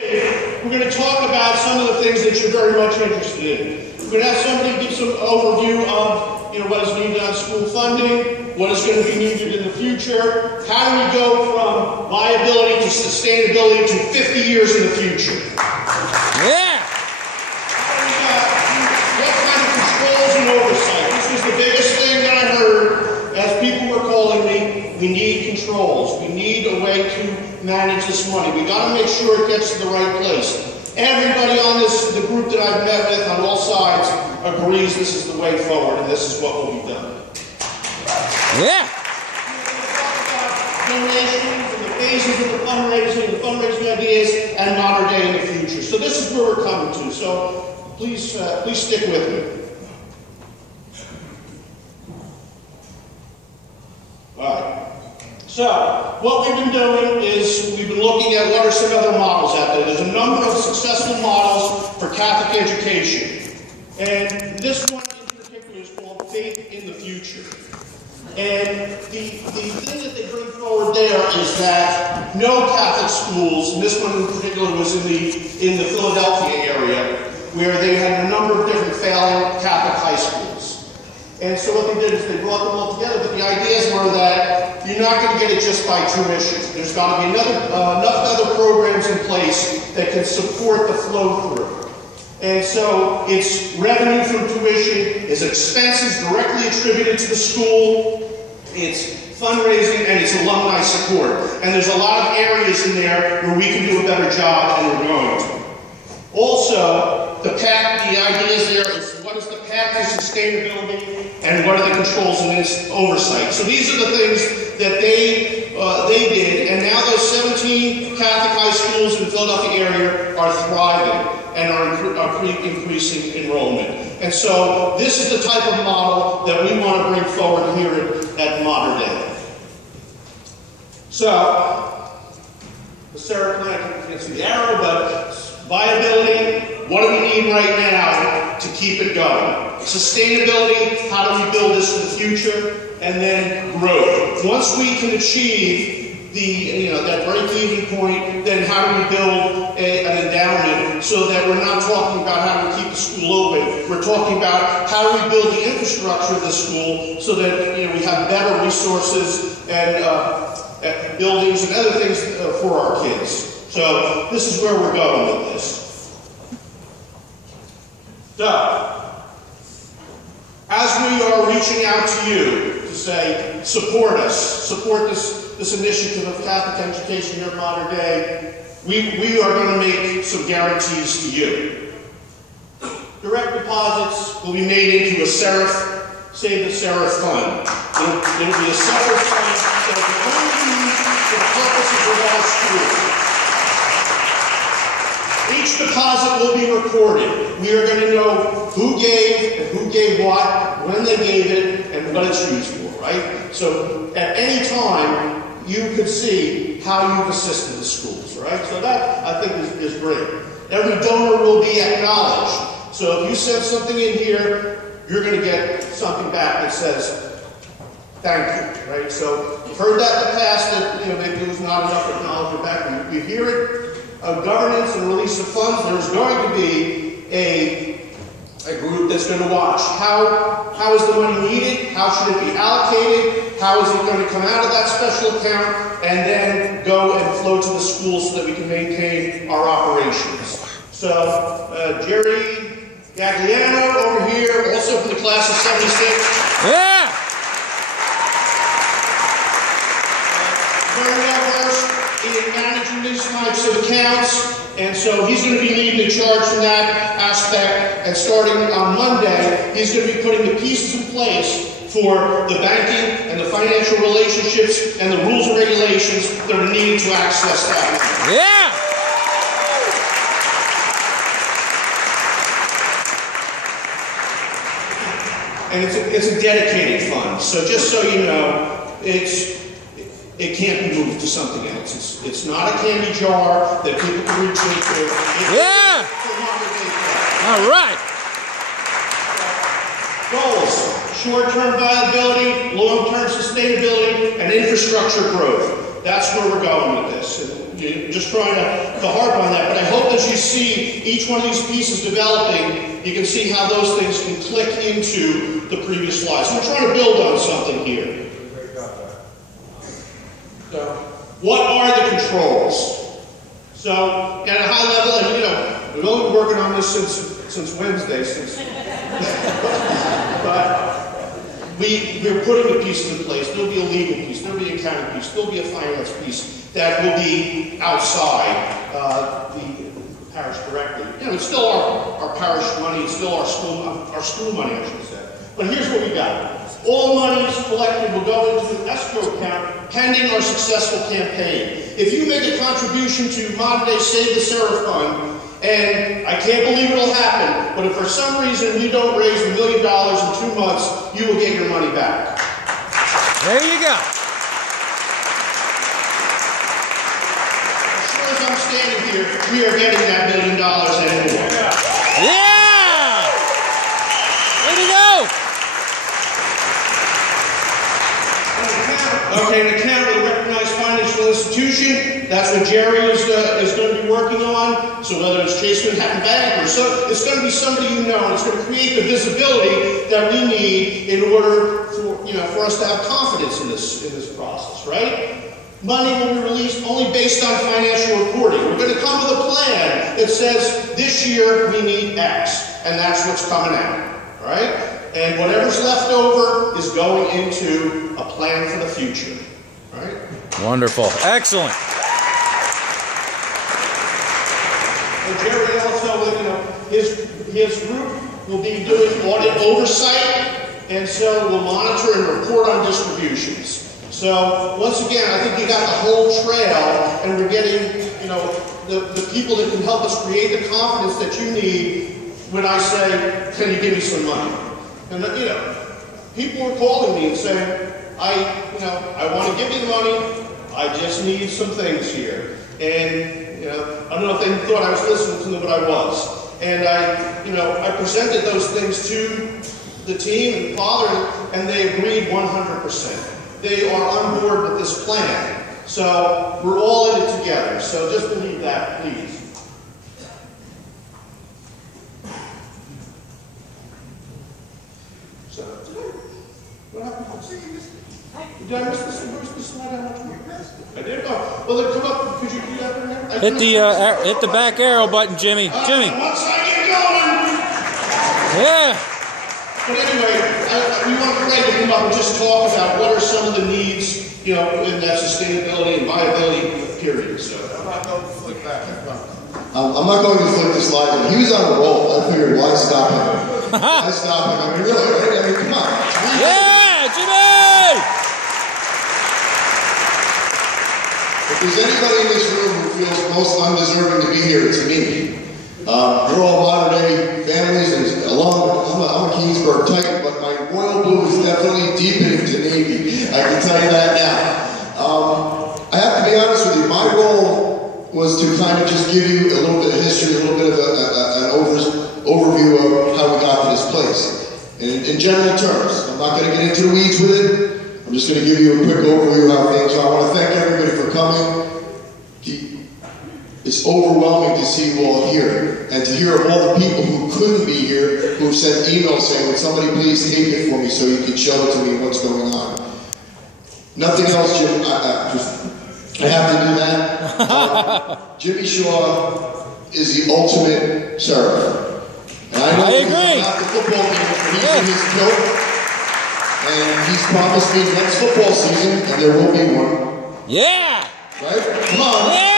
We're going to talk about some of the things that you're very much interested in. We're going to have somebody give some overview of what is needed on school funding, what is going to be needed in the future, how do we go from liability to sustainability to 50 years in the future. Yeah! What kind of controls and oversight? This was the biggest thing that I heard as people were calling me. We need controls. We need a way to manage this money. We got to make sure it gets to the right place. Everybody on the group that I've met with on all sides agrees this is the way forward and this is what will be done. Yeah. Donations and the phases of the fundraising ideas, and modern day in the future. So this is where we're coming to. So please stick with me. All right. So, what we've been doing is we've been looking at what are some other models out there. There's a number of successful models for Catholic education. And this one in particular is called Faith in the Future. And the thing that they bring forward there is that no Catholic schools, and this one in particular was in the Philadelphia area, where they had a number of different failing Catholic high schools. And so what they did is they brought them all together, but the ideas were that you're not going to get it just by tuition. There's got to be enough other programs in place that can support the flow through. And so it's revenue from tuition, it's expenses directly attributed to the school, it's fundraising, and it's alumni support. And there's a lot of areas in there where we can do a better job, and we're going to. Also, the ideas there is what is the path to sustainability and what are the controls and oversight. So these are the things that they did, and now those 17 Catholic high schools in the Philadelphia area are thriving and are increasing enrollment. And so this is the type of model that we want to bring forward here at Modern Day. So, the Sarah plan, you can't see the arrow, but viability, what do we need right now to keep it going? Sustainability, how do we build this in the future? And then growth. Once we can achieve that break-even point, then how do we build an endowment so that we're not talking about how to keep the school open. We're talking about how do we build the infrastructure of the school so that we have better resources and buildings and other things for our kids. So this is where we're going with this. So, as we are reaching out to you to say, support us, support this initiative of Catholic education here in Modern Day, we are going to make some guarantees to you. Direct deposits will be made into a Seraph, Save the Seraph Fund. It will be a separate fund that will be only used for the purposes of our school. Each deposit will be recorded. We are going to know who gave and who gave what, when they gave it, and what it's used for, right? So at any time, you could see how you've assisted the schools, right? So that, I think, is great. Every donor will be acknowledged. So if you send something in here, you're going to get something back that says, thank you, right? So you've heard that in the past, that maybe there's not enough acknowledgement back. We hear it. Governance and release of funds, there's going to be a group that's going to watch. How is the money needed? How should it be allocated? How is it going to come out of that special account and then go and flow to the schools so that we can maintain our operations? So, Jerry Gagliano over here, also from the class of 76. Yeah! Very well versed in managing these types of accounts, and so he's going to be leading the charge from that aspect, and starting on Monday, he's going to be putting the pieces in place for the banking and the financial relationships and the rules and regulations that are needed to access that. Yeah! And it's a dedicated fund, so just so you know, it can't be moved to something else. It's not a candy jar that people can reach into. Yeah! All right. Goals: short-term viability, long-term sustainability, and infrastructure growth. That's where we're going with this. And just trying to harp on that, but I hope you see each one of these pieces developing, you can see how those things can click into the previous slides. So we're trying to build on something here. So, what are the controls? So, at a high level, and we've only been working on this since Wednesday, but we're putting the pieces in place. There'll be a legal piece, there'll be an accounting piece, there'll be a finance piece that will be outside the parish directly. It's still our parish money, it's still our school money, I should say. But here's what we got. All monies collected will go into an escrow account pending our successful campaign. If you make a contribution to Modern Day Save the Sarah Fund, and I can't believe it'll happen, but if for some reason we don't raise $1 million in 2 months, you will get your money back. There you go. As sure as I'm standing here, we are getting that $1 million and more. Yeah! Way to go! Okay, an account with a recognized financial institution, that's what Jerry is going to be working on. So whether it's Chase Manhattan Bank or so, it's going to be somebody you know, and it's going to create the visibility that we need in order for us to have confidence in this process, right? Money will be released only based on financial reporting. We're going to come with a plan that says this year we need X, and that's what's coming out, all right? And whatever's left over is going into a plan for the future. All right? Wonderful. Excellent. And Jerry also, his group will be doing audit oversight, and so we'll monitor and report on distributions. So once again, I think you got the whole trail, and we're getting, the people that can help us create the confidence that you need when I say, can you give me some money? And people were calling me and saying, I want to give you the money, I just need some things here. And, I don't know if they thought I was listening to them, but I was. And I presented those things to the team and Father, and they agreed 100%. They are on board with this plan. So we're all in it together. So just believe that, please. So, what happened? Did I miss this? Where's the slide? I did. Oh, well, then come up. Could you do that for me? Hit the back arrow button, Jimmy. Jimmy. Once I get going. Yeah. But anyway, we want Craig to come up and just talk about what are some of the needs, in that sustainability and viability period. So I'm not going to flick back. I'm not going to flick the slide. He was on a roll. I figured, why stop him? Why stop him? I mean, really, right? I mean, come on. Yeah, Jimmy! If there's anybody in this room who feels most undeserving to be here, it's me. We're all modern-day families, and I'm a Keensburg Titan, but my royal blue is definitely deepening to Navy. I can tell you that now. I have to be honest with you. My role was to kind of just give you a little bit of history, a little bit of an overview of how we got to this place. In general terms, I'm not going to get into the weeds with it. I'm just going to give you a quick overview of how things are. I want to thank everybody for coming. It's overwhelming to see you all here, and to hear of all the people who couldn't be here, who sent emails saying, would somebody please tape it for me so you can show it to me what's going on. Nothing else, Jim. I have to do that. Jimmy Shaw is the ultimate server. And I agree. He's not the football game, but he's in his coat. And he's promised me next football season, and there will be one. Yeah. Right? Come on. Yeah.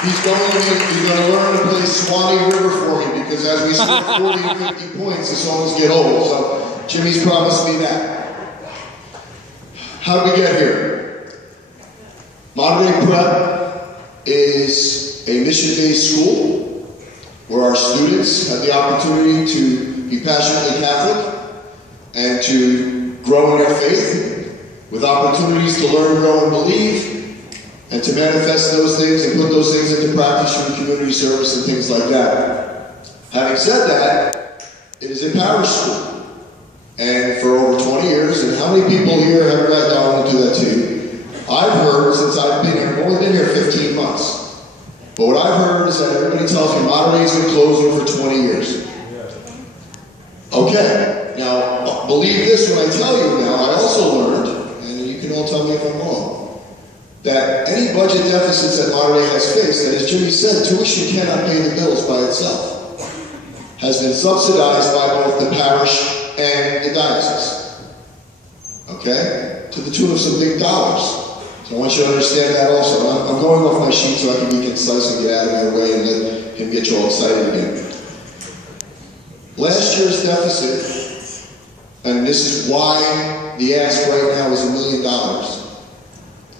He's going to learn to play Swanee River for me, because as we score 40 and 50 points, the songs get old. So Jimmy's promised me that. How did we get here? Modern Day Prep is a mission-based school where our students have the opportunity to be passionately Catholic and to grow in their faith, with opportunities to learn, grow, and believe, and to manifest those things and put those things into practice through community service and things like that. Having said that, it is a parish school. And for over 20 years, and how many people here have read, I want to do that to you? I've heard since I've been here, I've only been here 15 months. But what I've heard is that everybody tells me Monterey's been closing for 20 years. Okay, now believe this when I tell you now, I also learned, and you can all tell me if I'm wrong, that any budget deficits that Monterey has faced, and as Jimmy said, tuition cannot pay the bills by itself, has been subsidized by both the parish and the diocese. Okay? To the tune of some big dollars. So I want you to understand that also. I'm going off my sheet so I can be concise and get out of your way and let him get you all excited again. Last year's deficit, and this is why the ask right now is $1 million.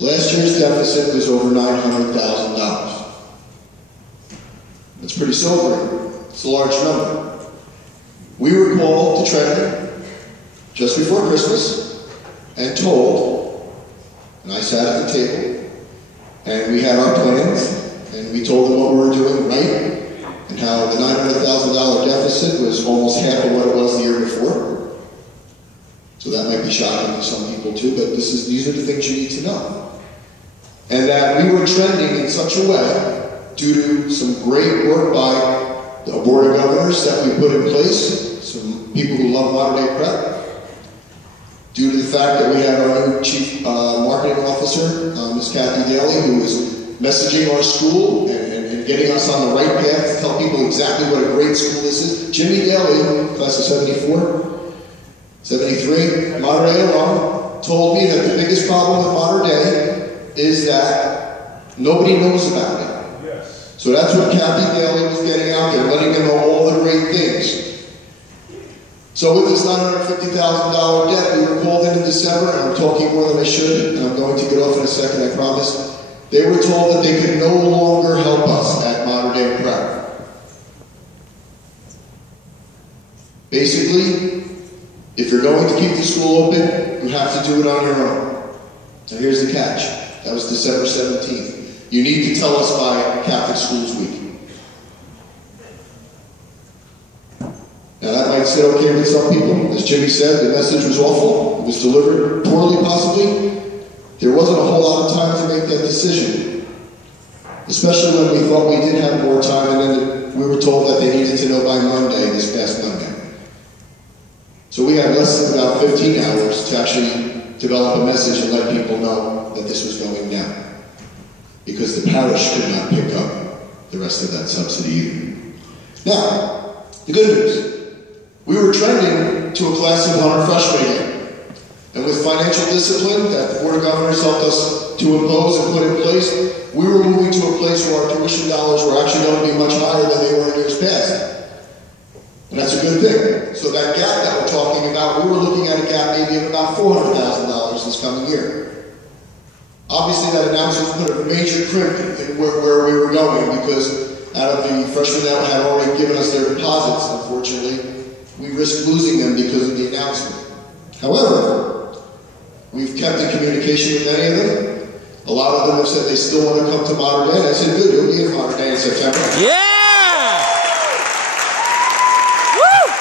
Last year's deficit was over $900,000. That's pretty sobering. It's a large number. We were called to Trenton just before Christmas and told, and I sat at the table, and we had our plans, and we told them what we were doing right, and how the $900,000 deficit was almost half of what it was the year before. So that might be shocking to some people too, but these are the things you need to know. And that we were trending in such a way, due to some great work by the Board of Governors that we put in place, some people who love modern day prep, due to the fact that we had our new Chief Marketing Officer, Ms. Kathy Daly, who was messaging our school and getting us on the right path to tell people exactly what a great school this is. Jimmy Daly, class of 74, 73, Monterey alum, told me that the biggest problem with modern day is that nobody knows about it. Yes. So that's what Kathy Daly was getting out there, letting them know all the great things. So with this $950,000 debt, we were called in December, and I'm talking more than I should, and I'm going to get off in a second, I promise. They were told that they could no longer help us at Modern Day Prep. Basically, if you're going to keep the school open, you have to do it on your own. Now here's the catch. That was December 17th. You need to tell us by Catholic Schools Week. Now that might sit okay with some people. As Jimmy said, the message was awful. It was delivered poorly, possibly. There wasn't a whole lot of time to make that decision. Especially when we thought we did have more time, and then we were told that they needed to know by Monday, this past Monday. So we had less than about 15 hours to actually develop a message and let people know that this was going down. Because the parish could not pick up the rest of that subsidy either. Now, the good news. We were trending to a class of 100 freshmen again. And with financial discipline that the Board of Governors helped us to impose and put in place, we were moving to a place where our tuition dollars were actually going to be much higher than they were in years past. And that's a good thing. So that gap that we're talking about, we were looking at a gap maybe of about $400,000 this coming year. Obviously that announcement put a major crimp in where we were going, because out of the freshmen that had already given us their deposits, unfortunately, we risked losing them because of the announcement. However, we've kept in communication with many of them. A lot of them have said they still want to come to Modern Day. And I said, good, you'll be in Modern Day in September. Yeah! Woo!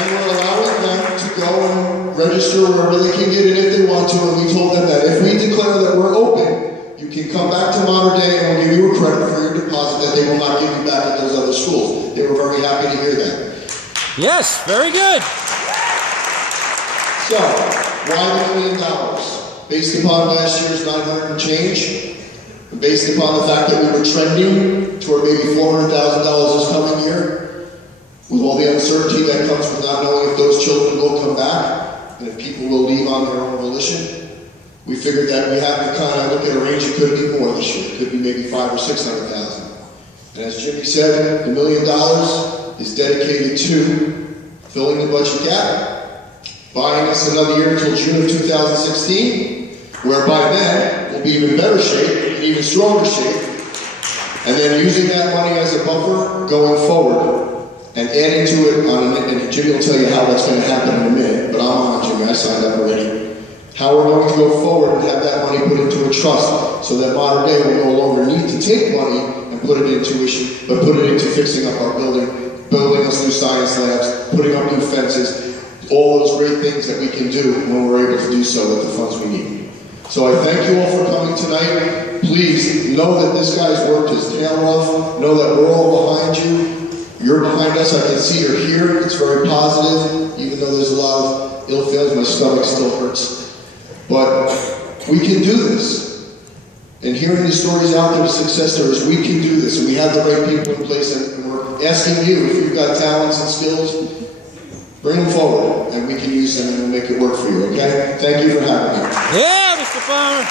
And we're allowing them to go and register wherever they can get in if they want to. And we told them that if we declare that we're open, you can come back to Modern Day and we'll give you a credit for your deposit that they will not give you back at those other schools. They were very happy to hear that. Yes, very good. So, why $1 million? Based upon last year's 900 and change, and based upon the fact that we were trending toward maybe $400,000 this coming year, with all the uncertainty that comes with not knowing if those children will come back, and if people will leave on their own volition, we figured that we have to kind of look at a range. It could be more this year. It could be maybe $500,000 or $600,000. And as Jimmy said, the $1 million is dedicated to filling the budget gap, buying us another year until June of 2016, whereby then we'll be in even better shape, in even stronger shape, and then using that money as a buffer going forward and adding to it and Jimmy will tell you how that's going to happen in a minute, but I'm on, Jimmy, I signed up already. How we're going to go forward and have that money put into a trust so that Modern Day will no longer need to take money and put it into tuition, but put it into fixing up our building us new science labs, putting up new fences, all those great things that we can do when we're able to do so with the funds we need. So I thank you all for coming tonight. Please know that this guy's worked his tail off. Know that we're all behind you. You're behind us. I can see you're here. It's very positive, even though there's a lot of ill feelings. My stomach still hurts. But we can do this. And hearing the stories out there of success stories, we can do this. And we have the right people in place. And we're asking you, if you've got talents and skills, bring them forward, and we can use them, and we'll make it work for you, okay? Thank you for having me. Yeah, Mr. Farmer.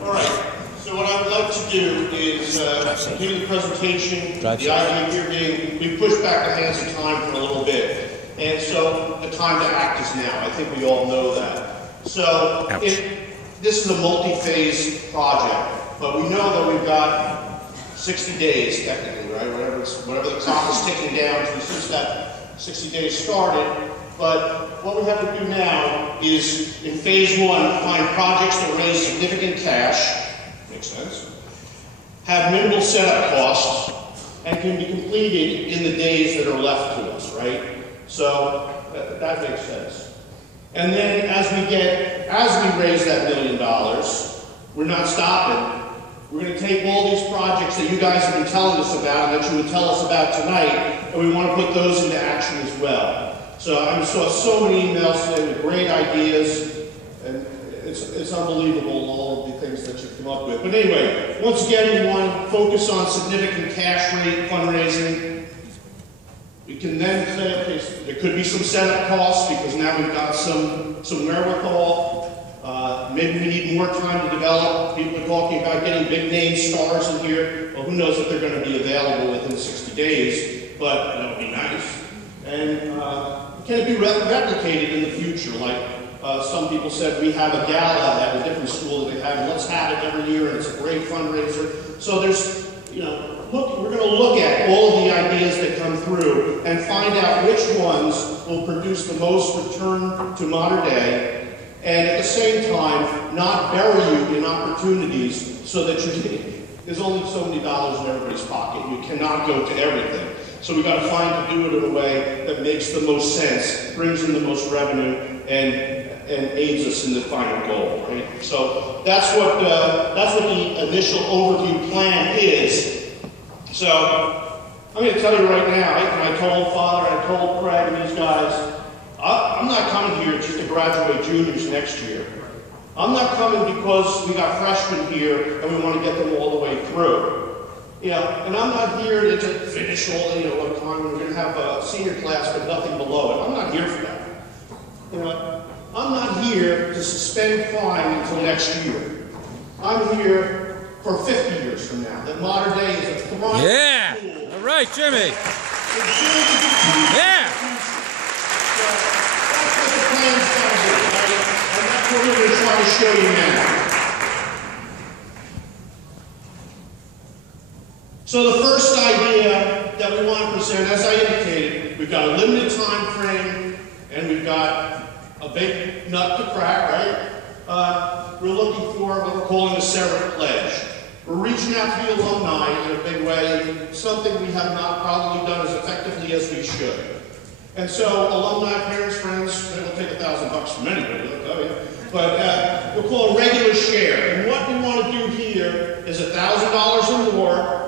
All right, so what I would like to do is continue the presentation. The idea here being we pushed back the hands of time for a little bit. And so the time to act is now. I think we all know that. So this is a multi-phase project, but we know that we've got 60 days technically, right? Whatever the clock is ticking down to since that 60 days started. But what we have to do now is, in phase one, find projects that raise significant cash, makes sense, have minimal setup costs, and can be completed in the days that are left to us, right? So that makes sense. And then as we raise that $1 million, we're not stopping. We're going to take all these projects that you guys have been telling us about and that you would tell us about tonight, and we want to put those into action as well. So I saw so many emails today with great ideas, and it's unbelievable all of the things that you've come up with. But anyway, once again, we want to focus on significant cash rate fundraising. We can then say, okay, there could be some setup costs because now we've got some wherewithal. Maybe we need more time to develop. People are talking about getting big name stars in here. Well, who knows if they're going to be available within 60 days, but that would be nice. And can it be replicated in the future? Like some people said, we have a gala at a different school that they have, and let's have it every year, and it's a great fundraiser. So there's, we're going to look at all of the ideas that come through and find out which ones will produce the most return to modern day, and at the same time, not bury you in opportunities so that there's only so many dollars in everybody's pocket. You cannot go to everything. So we've got to find to do it in a way that makes the most sense, brings in the most revenue, and aids us in the final goal, right? So that's what the initial overview plan is. So I'm going to tell you right now, and I told Father, I told Craig and these guys, I'm not coming here just to graduate juniors next year. I'm not coming because we got freshmen here and we want to get them all the way through. And I'm not here to finish all, one time we're going to have a senior class but nothing below it. I'm not here for that. I'm not here to suspend crime until next year. I'm here for 50 years from now. That modern day is a thriving school. All right, Jimmy. Yeah. That's what the plan's going to do, right? And that's what we're going to try to show you now. So the first idea that we want to present, as I indicated, we've got a limited time frame and we've got a big nut to crack, right? We're looking for what we're calling a seraph pledge. We're reaching out to the alumni in a big way, something we have not probably done as effectively as we should. And so alumni, parents, friends, they will take $1,000 from anybody, I'll tell you. But we'll call a regular share. And what we want to do here is $1,000 or more.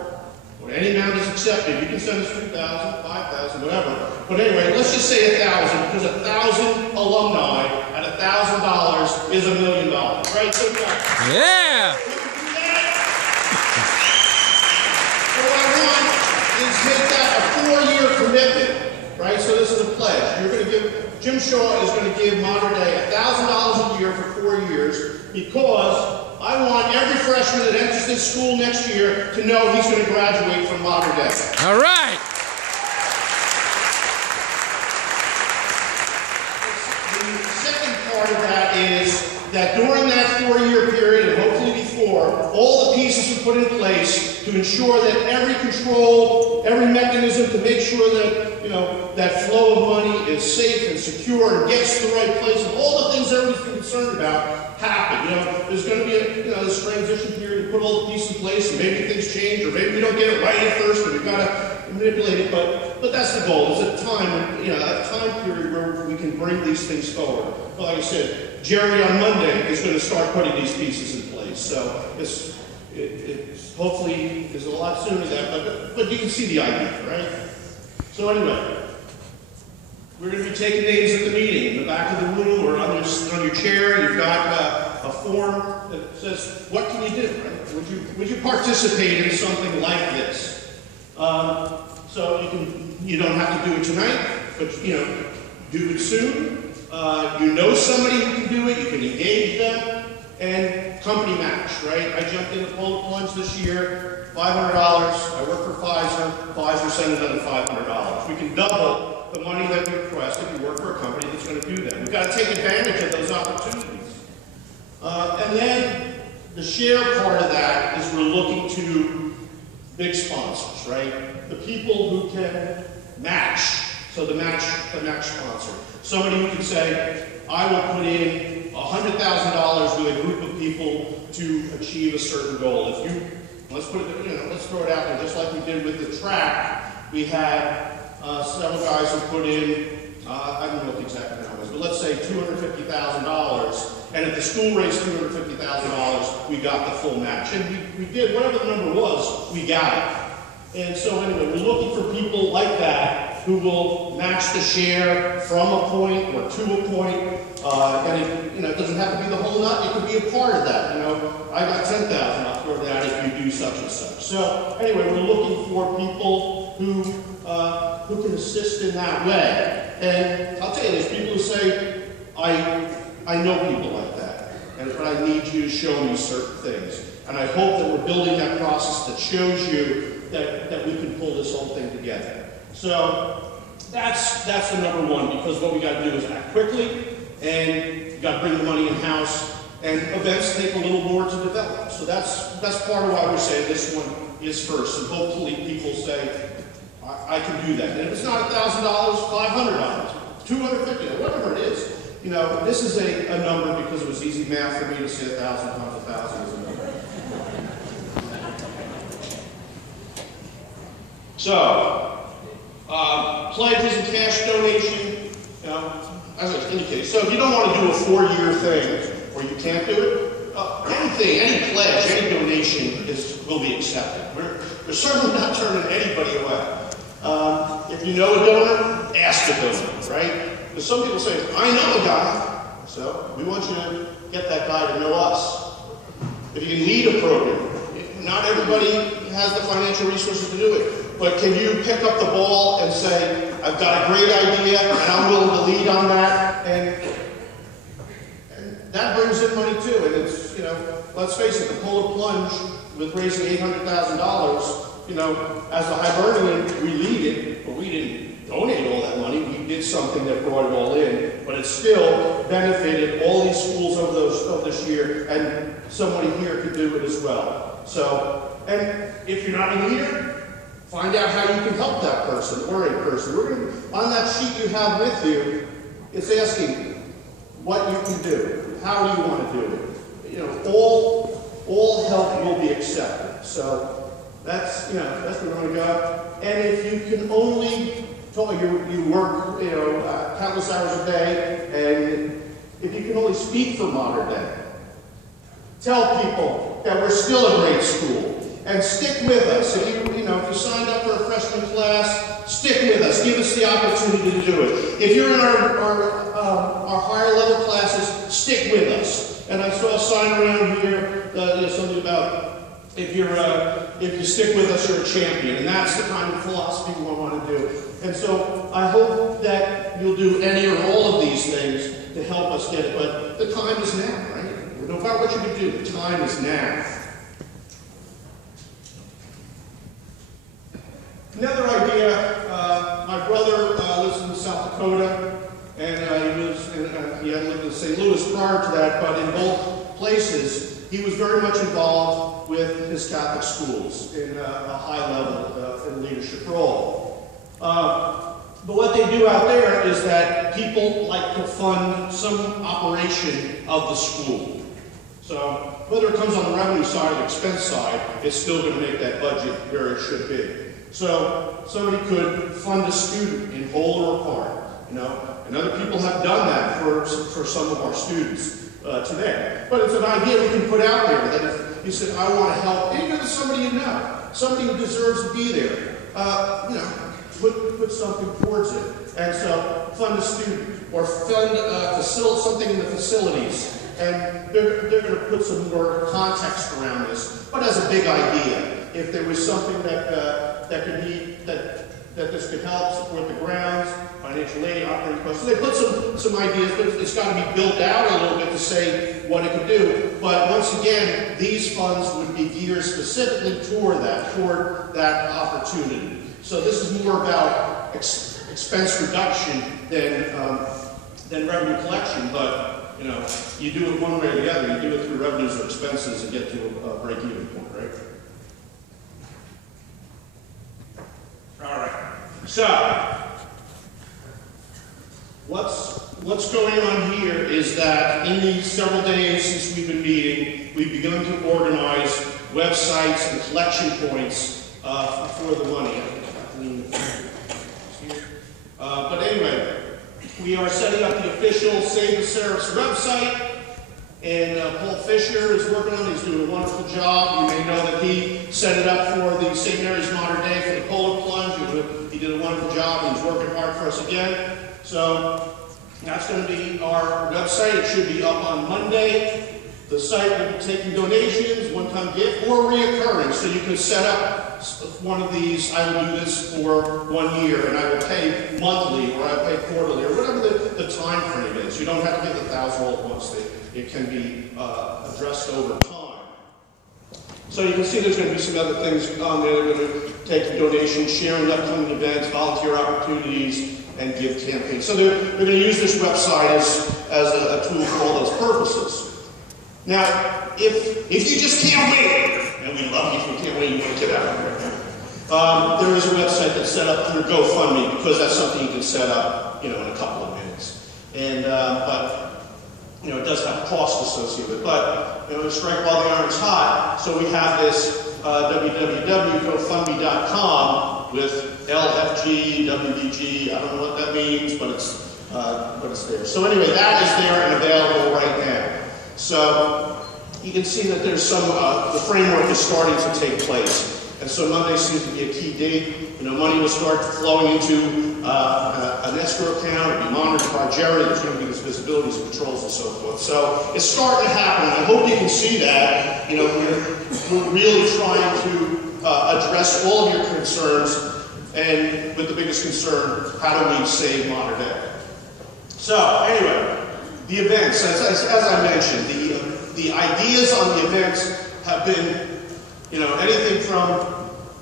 Any amount is accepted. You can send us 2,000, 5,000, whatever. But anyway, let's just say 1,000, because 1,000 alumni at $1,000 is $1 million, right? So, yeah. So what I want is make that a 4-year commitment, right? So this is a pledge. You're going to give, Jim Shaw is going to give Modern Day $1,000 a year for 4 years because I want every freshman that enters this school next year to know he's going to graduate from Modern Day. All right. The second part of that is that during that 4-year period, and hopefully before, all the pieces are put in place to ensure that every control, every mechanism to make sure that you know, that flow of money is safe and secure and gets to the right place, and all the things everybody's been concerned about happen. You know, there's going to be a, you know, this transition period to put all the pieces in place, and maybe things change, or maybe we don't get it right at first, and we've got to manipulate it, but that's the goal. It's a time, you know, a time period where we can bring these things forward. But like I said, Jerry on Monday is going to start putting these pieces in place, so it's hopefully there's a lot sooner than that, but you can see the idea, right? So anyway, we're going to be taking names at the meeting. In the back of the room or on your chair, you've got a form that says, what can you do, right? Would you participate in something like this? So you don't have to do it tonight, but you know, do it soon. You know somebody who can do it, you can engage them, and company match, right? I jumped in the Polar Plunge this year, $500. I work for Pfizer. Pfizer sent another $500. We can double the money that we request if you work for a company that's going to do that. We've got to take advantage of those opportunities. And then the share part of that is we're looking to big sponsors, right? The people who can match. So the match sponsor. Somebody who can say, I will put in $100,000 with a group of people to achieve a certain goal. If you, let's put it, you know, let's throw it out there, just like we did with the track. We had several guys who put in, I don't know what the exact amount was, but let's say $250,000. And if the school raised $250,000, we got the full match. And we did, whatever the number was, we got it. And so anyway, we're looking for people like that who will match the share from a point or to a point. And it, you know, it doesn't have to be the whole nut, it could be a part of that. You know, I got 10,000, I'll throw that if you do such and such. So anyway, we're looking for people who can assist in that way. And I'll tell you, there's people who say, I know people like that, but I need you to show me certain things. And I hope that we're building that process that shows you that we can pull this whole thing together. So that's the number one, because what we got to do is act quickly, and you got to bring the money in-house, and events take a little more to develop. So that's part of why we're saying this one is first, and hopefully people say, I can do that. And if it's not $1,000, $500, $250, whatever it is, you know, this is a number because it was easy math for me to say 1,000 times 1,000 is a number. So, pledges and cash donation, you know, as I indicated. So if you don't want to do a 4-year thing, or you can't do it, anything, any pledge, any donation will be accepted. We're certainly not turning anybody away. If you know a donor, ask the donor, right? Because some people say, I know a guy, so we want you to get that guy to know us. If you lead a program, not everybody has the financial resources to do it, but can you pick up the ball and say, I've got a great idea, and I'm willing to lead on that, and that brings in money too. And it's, you know, let's face it, the Polar Plunge with raising $800,000, you know, as a Hibernian, we lead it, but we didn't donate all that money. We did something that brought it all in, but it still benefited all these schools of this year, and somebody here could do it as well. So, and if you're not a leader, find out how you can help that person or a person. We're going to, on that sheet you have with you, it's asking what you can do. How do you want to do it? You know, all help will be accepted. So that's, you know, that's where we're going to go. And if you can only, you work, you know, countless hours a day, and if you can only speak for Modern Day, tell people that we're still a great school. And stick with us. If you know, if you signed up for a freshman class, stick with us. Give us the opportunity to do it. If you're in our higher level classes, stick with us. And I saw a sign around here that something about if you stick with us, you're a champion. And that's the kind of philosophy we want to do. And so I hope that you'll do any or all of these things to help us get it. But the time is now, right? No matter what you can do, the time is now. Another idea, my brother lives in South Dakota, and he had lived in St. Louis prior to that, but in both places, he was very much involved with his Catholic schools in a high level in leadership role. But what they do out there is that people like to fund some operation of the school. So whether it comes on the revenue side or the expense side, it's still going to make that budget where it should be. So somebody could fund a student in whole or part, you know, and other people have done that for some of our students today. But it's an idea we can put out there that if you said, I want to help, even if it's somebody you know, somebody who deserves to be there, you know, put something towards it. And so fund a student or fund something in the facilities. And they're going to put some more context around this. But as a big idea, if there was something that this could help support the grounds, financial aid, operating costs. So they put some ideas, but it's got to be built out a little bit to say what it could do. But once again, these funds would be geared specifically toward that opportunity. So this is more about expense reduction than revenue collection, but you know, you do it one way or the other. You do it through revenues or expenses and get to a break-even point, right? All right. So what's going on here is that in these several days since we've been meeting, we've begun to organize websites and collection points for the money. But anyway, we are setting up the official Save the Serifs website, and Paul Fisher is working on it. He's doing a wonderful job. You may know that he set it up for the St. Mary's Modern Day for the polar plunge. He did a wonderful job, and he's working hard for us again. So that's going to be our website. It should be up on Monday. The site will be taking donations, one-time gift, or reoccurring. So you can set up one of these. I will do this for 1 year, and I will pay monthly, or I will pay quarterly, or whatever the time frame is. You don't have to give 1,000 all at once. It can be addressed over time. So you can see there's going to be some other things on there. They're going to take donations, sharing upcoming events, volunteer opportunities, and give campaigns. So they're going to use this website as a tool for all those purposes. Now, if you just can't wait, and we love you if you can't wait, you want to get out of here. There is a website that's set up through GoFundMe, because that's something you can set up, you know, in a couple of minutes. And but you know, it does have cost associated with it. But you know, strike while the iron's hot. So we have this www.gofundme.com with LFG, WBG. I don't know what that means, but it's there. So anyway, that is there and available right now. So you can see that there's some, the framework is starting to take place. And so Monday seems to be a key date. You know, money will start flowing into an escrow account. It'll be monitored by Jerry. There's going to be this visibilities and controls and so forth. So it's starting to happen. I hope you can see that. You know, we're really trying to address all of your concerns. And with the biggest concern, how do we save modern day? So anyway, the events, as I mentioned, the ideas on the events have been, you know, anything from,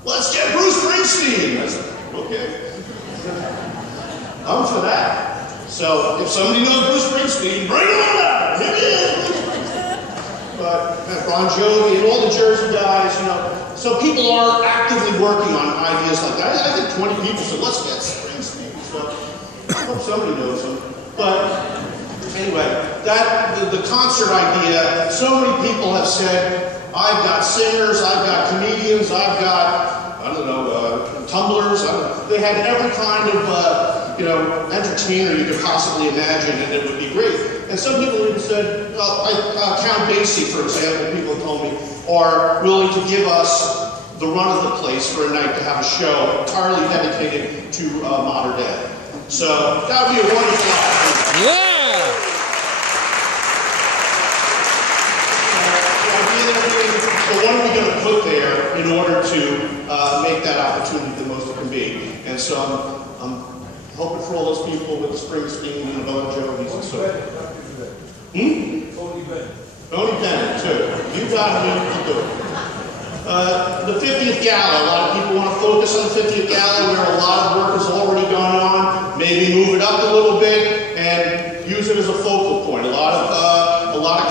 let's get Bruce Springsteen. I said, okay. I'm for that. So if somebody knows Bruce Springsteen, bring him on out. Here he is. But Bon Jovi and all the Jersey guys, you know, so people are actively working on ideas like that. I think 20 people said, let's get Springsteen. So I hope somebody knows him. But anyway, the concert idea, so many people have said, I've got singers, I've got comedians, I've got, I don't know, tumblers. They had every kind of, you know, entertainer you could possibly imagine, and it would be great. And some people even said, Count Basie, for example, people have told me, are willing to give us the run of the place for a night to have a show entirely dedicated to modern day. So that would be a wonderful opportunity. Yeah! So what are we going to put there in order to make that opportunity the most it can be? And so I'm hoping for all those people with Springsteen and Bon Jovis and so forth. Tony Bennett, too. You got him to do it. The 50th Gala. A lot of people want to focus on the 50th Gala, where a lot of work has already gone on. Maybe move it up a little bit and use it as a focal point. A lot of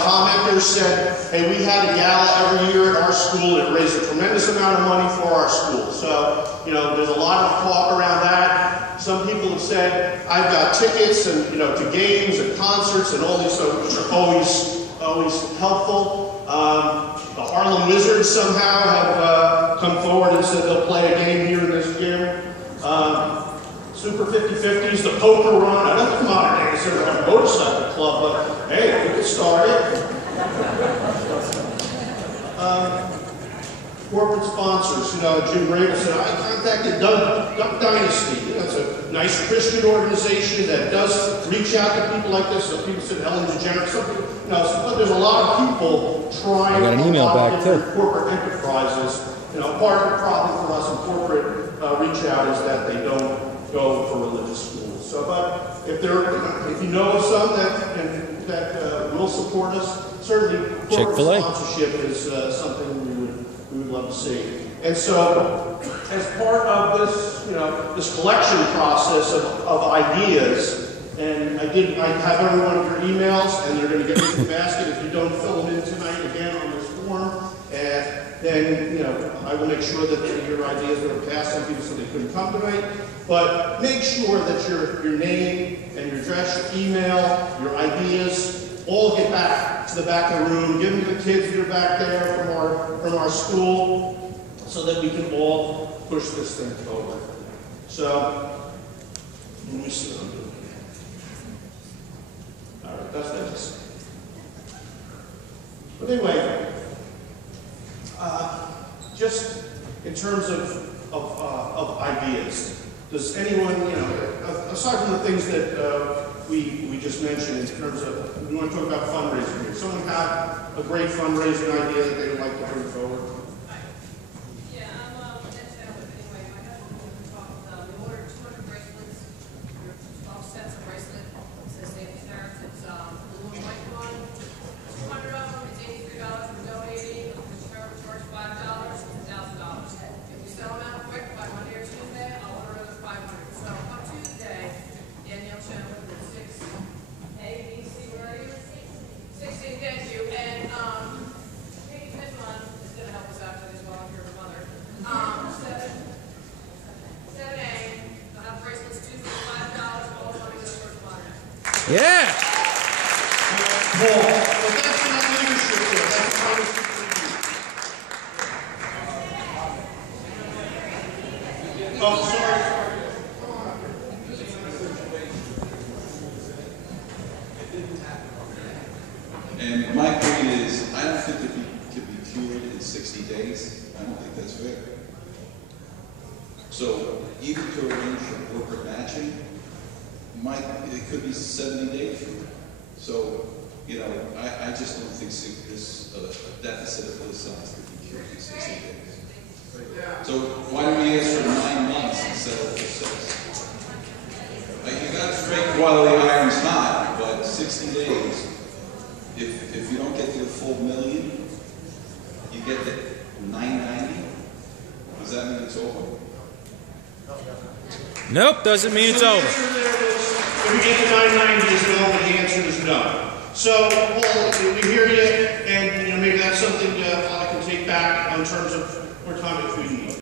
commenters members said, hey, we had a gala every year at our school and it raised a tremendous amount of money for our school. So, you know, there's a lot of talk around that. Some people have said, I've got tickets and, you know, to games and concerts and all these, which are always helpful. The Harlem Wizards somehow have come forward and said they'll play a game here in this gym. Super 50-50s, the poker run. I don't think modern days ever have a motorcycle club, but hey, we could start it. Corporate sponsors, you know, Jim Rabel said, I contacted Duck Dynasty. You know, it's a nice Christian organization that does reach out to people like this. So people said Ellen DeGeneres, you know, so there's a lot of people trying. I got an email back too. Corporate enterprises. You know, part of the problem for us in corporate reach out is that they don't go for religious schools. So, but if you know of some that will support us, certainly corporate sponsorship is something we would love to see. And so, as part of this, you know, this collection process of ideas, and I have every one of your emails, and they're going to get in the basket if you don't fill them in tonight again on this form. And then, you know, I will make sure that your ideas are passed on people so they couldn't come tonight. But make sure that your name and your address, your email, your ideas, all get back to the back of the room. Give them to the kids that are back there from our school so that we can all push this thing forward. So, let me see what I'm doing here. All right, that's what I just said. But anyway, just in terms of ideas, does anyone, you know, aside from the things that we just mentioned in terms of, we want to talk about fundraising here. Someone have a great fundraising idea that they would like to bring forward? Yeah, anyway, my husband talked, we ordered 200 bracelets, 12 sets of bracelets, it says St. Terrence, it's the blue and white one, 200 of them, it's $83 for donating, the charge $5, it's $1,000. If we sell them out quick by Monday or Tuesday, I'll order another 500. So on Tuesday, Danielle Chandler with 6 A, B, C, where are you? 16, thank you. And Katie Midland is going to help us out today as well, if you're a mother. 7A, they'll have bracelets Tuesday, $5, all the money goes towards water. Yeah. Well, that's not leadership there. That's leadership. Oh, sorry. And my point is, I don't think it could be cured in 60 days. I don't think that's fair. So even to arrange for corporate matching, it could be 70 days from now. So, you know, I just don't think this deficit of this size could be cured in 60 days. So why don't we ask for 9 months instead of 6? You got straight while the iron's hot, but 60 days. If you don't get to the full $1 million, you get to 990. Does that mean it's over? Nope, doesn't mean it's So the over. answer there is, if we get to 990 is no, and the answer is no. So, Paul, we hear you, and you know, maybe that's something I can take back in terms of more time if we need.